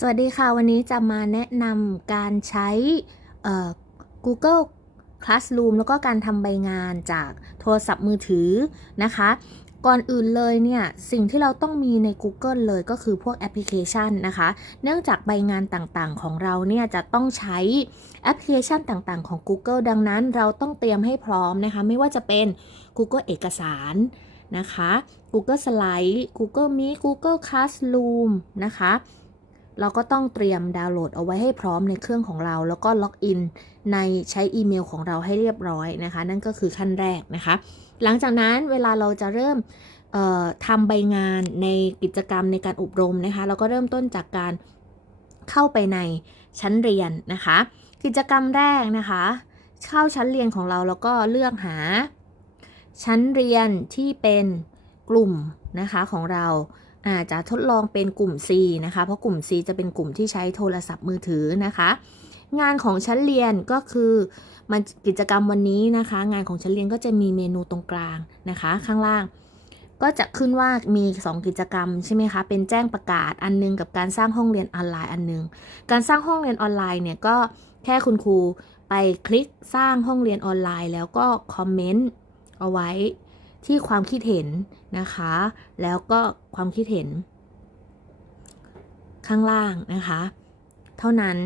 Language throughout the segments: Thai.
สวัสดีค่ะ วันนี้จะมาแนะนำการใช้ Google Classroom แล้วก็การทำใบงานจากโทรศัพท์มือถือนะคะ ก่อนอื่นเลยเนี่ย สิ่งที่เราต้องมีใน Google เลยก็คือพวกแอปพลิเคชันนะคะ เนื่องจากใบงานต่างๆของเราเนี่ย จะต้องใช้แอปพลิเคชันต่างๆของ Google ดังนั้นเราต้องเตรียมให้พร้อมนะคะ ไม่ว่าจะเป็น Google เอกสารนะคะ Google Slide Google Meet Google Classroom นะคะ เราก็ต้องเตรียมดาวน์โหลดเอาไว้ให้พร้อมในเครื่องของเรา แล้วก็ล็อกอินในใช้อีเมลของเราให้เรียบร้อยนะคะ นั่นก็คือขั้นแรกนะคะ หลังจากนั้นเวลาเราจะเริ่มทำใบงานในกิจกรรมในการอบรมนะคะ เราก็เริ่มต้นจากการเข้าไปในชั้นเรียนนะคะ กิจกรรมแรกนะคะ เข้าชั้นเรียนของเราแล้วก็เลือกหาชั้นเรียนที่เป็นกลุ่มนะคะของเรา อาจจะทดลองเป็นกลุ่ม C นะคะ เพราะกลุ่ม C จะเป็นกลุ่มที่ใช้โทรศัพท์มือถือนะคะ งานของชั้นเรียนก็คือมันกิจกรรมวันนี้นะคะ งานของชั้นเรียนก็จะมีเมนูตรงกลางนะคะ ข้างล่าง ก็จะขึ้นว่ามี 2 กิจกรรมใช่ไหมคะ เป็นแจ้งประกาศอันนึงกับการสร้างห้องเรียนออนไลน์อันนึง การสร้างห้องเรียนออนไลน์เนี่ยก็แค่คุณครูไปคลิกสร้างห้องเรียนออนไลน์ แล้วก็คอมเมนต์เอาไว้ ที่ความคิดเห็นนะคะ แล้วก็ความคิดเห็น ข้างล่างนะคะ เท่านั้น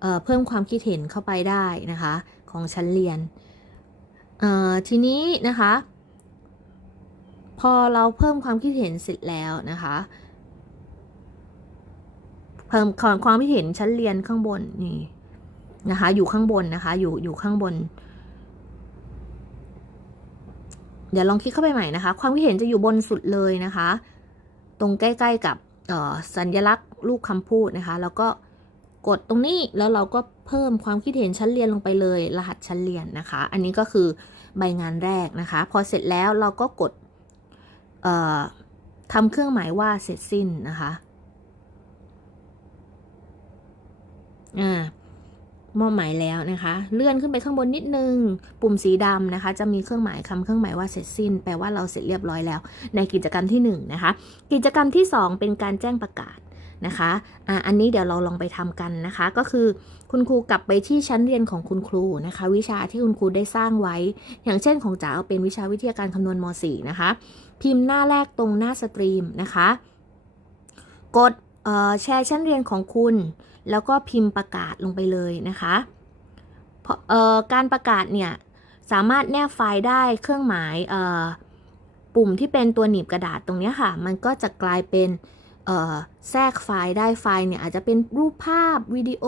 เเพิ่มความคิดเห็นเข้าไปได้นะคะ ของชั้นเรียนทีนี้นะคะ พอเราเพิ่มความคิดเห็นเสร็จแล้วนะคะเพิ่มความคิดเห็นชั้นเรียนข้างบนนี่นะคะ อยู่ข้างบนนะคะ อยู่อยู่ข้างบน เดี๋ยวลองคลิกเข้าไปใหม่นะคะ ความคิดเห็นจะอยู่บนสุดเลยนะคะ ตรงใกล้ๆกับสัญลักษณ์รูปคำพูดนะคะ แล้วก็กดตรงนี้แล้วเราก็เพิ่มความคิดเห็นชั้นเรียนลงไปเลย รหัสชั้นเรียนนะคะ อันนี้ก็คือใบงานแรกนะคะ พอเสร็จแล้วเราก็กดทำเครื่องหมายว่าเสร็จสิ้นนะคะอ่า มอบหมายแล้วนะคะ เลื่อนขึ้นไปข้างบนนิดนึง ปุ่มสีดำนะคะ จะมีเครื่องหมายคำเครื่องหมายว่าเสร็จสิ้น แปลว่าเราเสร็จเรียบร้อยแล้ว ในกิจกรรมที่1นนะคะ กิจกรรมที่ 2 เป็นการแจ้งประกาศนะคะอ่าอันนี้เดี๋ยวเราลองไปทำกันนะคะ ก็คือคุณครูกลับไปที่ชั้นเรียนของคุณครูนะคะ วิชาที่คุณครูได้สร้างไว้ อย่างเช่นของจ๋าเอาเป็นวิชาวิทยาการคำนวณม .4 นะคะ พิมพ์หน้าแรกตรงหน้าสตรีมนะคะ กด แชร์ชั้นเรียนของคุณ แล้วก็พิมพ์ประกาศลงไปเลยนะคะการประกาศเนี่ยสามารถแนบไฟล์ได้เครื่องหมายปุ่มที่เป็นตัวหนีบกระดาษตรงนี้ค่ะ มันก็จะกลายเป็นแทรกไฟล์ได้ไฟล์เนี่ยอาจจะเป็นรูปภาพวิดีโอ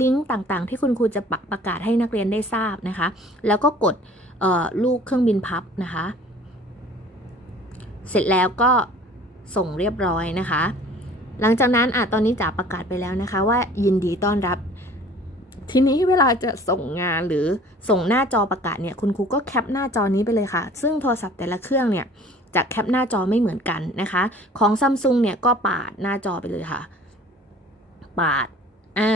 ลิงก์ต่างๆ ที่คุณครูจะประกาศให้นักเรียนได้ทราบนะคะ แล้วก็กดลูกเครื่องบินพับนะคะ เสร็จแล้วก็ส่งเรียบร้อยนะคะ หลังจากนั้นอะตอนนี้จ๋าประกาศไปแล้วนะคะ ว่ายินดีต้อนรับ ทีนี้เวลาจะส่งงานหรือส่งหน้าจอประกาศเนี่ย คุณครูก็แคปหน้าจอนี้ไปเลยค่ะ ซึ่งโทรศัพท์แต่ละเครื่องเนี่ยจะแคปหน้าจอไม่เหมือนกันนะคะ ของซัมซุงเนี่ยก็ปาดหน้าจอไปเลยค่ะ ปาด อ่า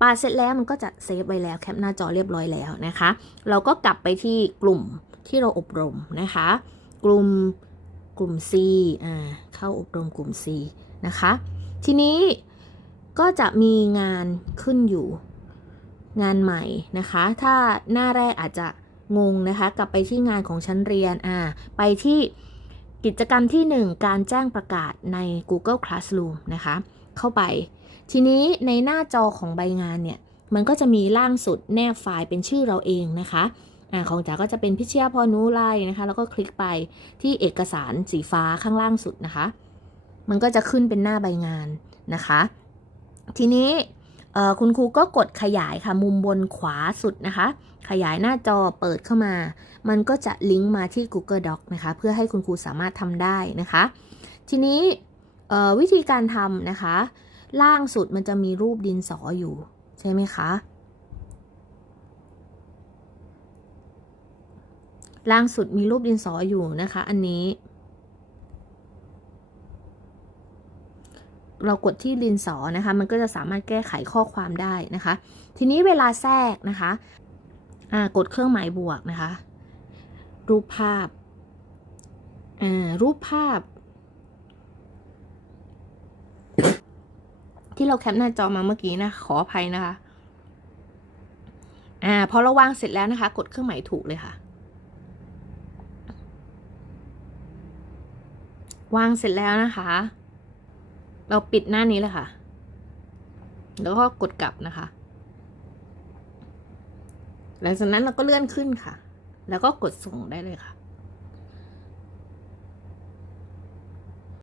ปาดเสร็จแล้วมันก็จะเซฟไว้แล้วแคปหน้าจอเรียบร้อยแล้วนะคะ เราก็กลับไปที่กลุ่มที่เราอบรมนะคะ กลุ่มกลุ่ม C อ่า เข้าอบรมกลุ่ม C นะคะ ทีนี้ก็จะมีงานขึ้นอยู่งานใหม่นะคะ ถ้าหน้าแรกอาจจะงงนะคะ กลับไปที่งานของชั้นเรียนอ่าไปที่กิจกรรมที่ 1 การแจ้งประกาศใน Google Classroom นะคะ เข้าไป ทีนี้ในหน้าจอของใบงานเนี่ย มันก็จะมีล่างสุดแนบไฟล์เป็นชื่อเราเองนะคะอ่าของจ๋าก็จะเป็นพิเชียพอนูไลนะคะ แล้วก็คลิกไปที่เอกสารสีฟ้าข้างล่างสุดนะคะ มันก็จะขึ้นเป็นหน้าใบงานนะคะ ทีนี้คุณครูก็กดขยายค่ะมุมบนขวาสุดนะคะ ขยายหน้าจอเปิดเข้ามา มันก็จะลิงก์มาที่ Google Doc นะคะ เพื่อให้คุณครูสามารถทำได้นะคะ ทีนี้วิธีการทำนะคะ ล่างสุดมันจะมีรูปดินสออยู่ ใช่ไหมคะ ล่างสุดมีรูปดินสออยู่นะคะ อันนี้ เรากดที่ลินสอนะคะ มันก็จะสามารถแก้ไขข้อความได้นะคะ ทีนี้เวลาแทรกนะคะกดเครื่องหมายบวกนะคะ รูปภาพรูปภาพ ที่เราแคปหน้าจอมาเมื่อกี้นะ ขออภัยนะคะอ่าพอเราวางเสร็จแล้วนะคะ กดเครื่องหมายถูกเลยค่ะ วางเสร็จแล้วนะคะ เราปิดหน้านี้เลยค่ะ แล้วก็กดกลับนะคะ หลังจากนั้นเราก็เลื่อนขึ้นค่ะ แล้วก็กดส่งได้เลยค่ะ